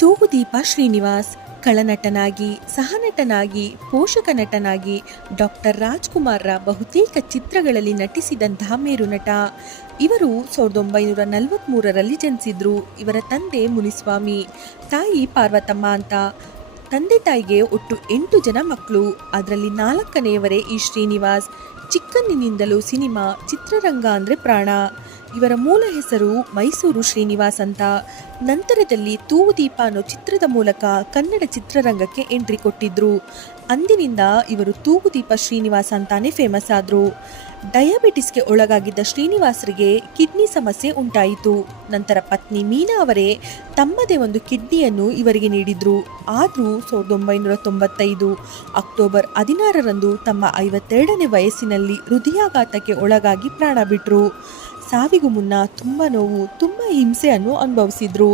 ತೂಗುದೀಪ ಶ್ರೀನಿವಾಸ್ ಖಳನಟನಾಗಿ, ಸಹನಟನಾಗಿ, ಪೋಷಕ ನಟನಾಗಿ ಡಾಕ್ಟರ್ ರಾಜ್ಕುಮಾರ್ರ ಬಹುತೇಕ ಚಿತ್ರಗಳಲ್ಲಿ ನಟಿಸಿದಂತಹ ಮೇರುನಟ. ಇವರು 1943ರಲ್ಲಿ ಜನಿಸಿದ್ರು. ಇವರ ತಂದೆ ಮುನಿಸ್ವಾಮಿ, ತಾಯಿ ಪಾರ್ವತಮ್ಮ ಅಂತ. ತಂದೆ ತಾಯಿಗೆ ಒಟ್ಟು 8 ಜನ ಮಕ್ಕಳು. ಅದರಲ್ಲಿ 4ನೆಯವರೇ ಈ ಶ್ರೀನಿವಾಸ್. ಚಿಕ್ಕಂದಿನಿಂದಲೂ ಸಿನಿಮಾ, ಚಿತ್ರರಂಗ ಅಂದರೆ ಪ್ರಾಣ. ಇವರ ಮೂಲ ಹೆಸರು ಮೈಸೂರು ಶ್ರೀನಿವಾಸ್ ಅಂತ. ನಂತರದಲ್ಲಿ ತೂಗುದೀಪ ಅನ್ನೋ ಚಿತ್ರದ ಮೂಲಕ ಕನ್ನಡ ಚಿತ್ರರಂಗಕ್ಕೆ ಎಂಟ್ರಿ ಕೊಟ್ಟಿದ್ರು. ಅಂದಿನಿಂದ ಇವರು ತೂಗುದೀಪ ಶ್ರೀನಿವಾಸ್ ಅಂತಾನೆ ಫೇಮಸ್ ಆದರು. ಡಯಾಬಿಟಿಸ್ಗೆ ಒಳಗಾಗಿದ್ದ ಶ್ರೀನಿವಾಸರಿಗೆ ಕಿಡ್ನಿ ಸಮಸ್ಯೆ ಉಂಟಾಯಿತು. ನಂತರ ಪತ್ನಿ ಮೀನಾ ಅವರೇ ತಮ್ಮದೇ ಒಂದು ಕಿಡ್ನಿಯನ್ನು ಇವರಿಗೆ ನೀಡಿದ್ರು. ಆದರೂ 1995 ಅಕ್ಟೋಬರ್ 16ರಂದು ತಮ್ಮ 52ನೇ ವಯಸ್ಸಿನಲ್ಲಿ ಹೃದಯಾಘಾತಕ್ಕೆ ಒಳಗಾಗಿ ಪ್ರಾಣ ಬಿಟ್ಟರು. ಸಾವಿಗೂ ಮುನ್ನ ತುಂಬ ನೋವು, ತುಂಬ ಹಿಂಸೆಯನ್ನು ಅನುಭವಿಸಿದ್ರು.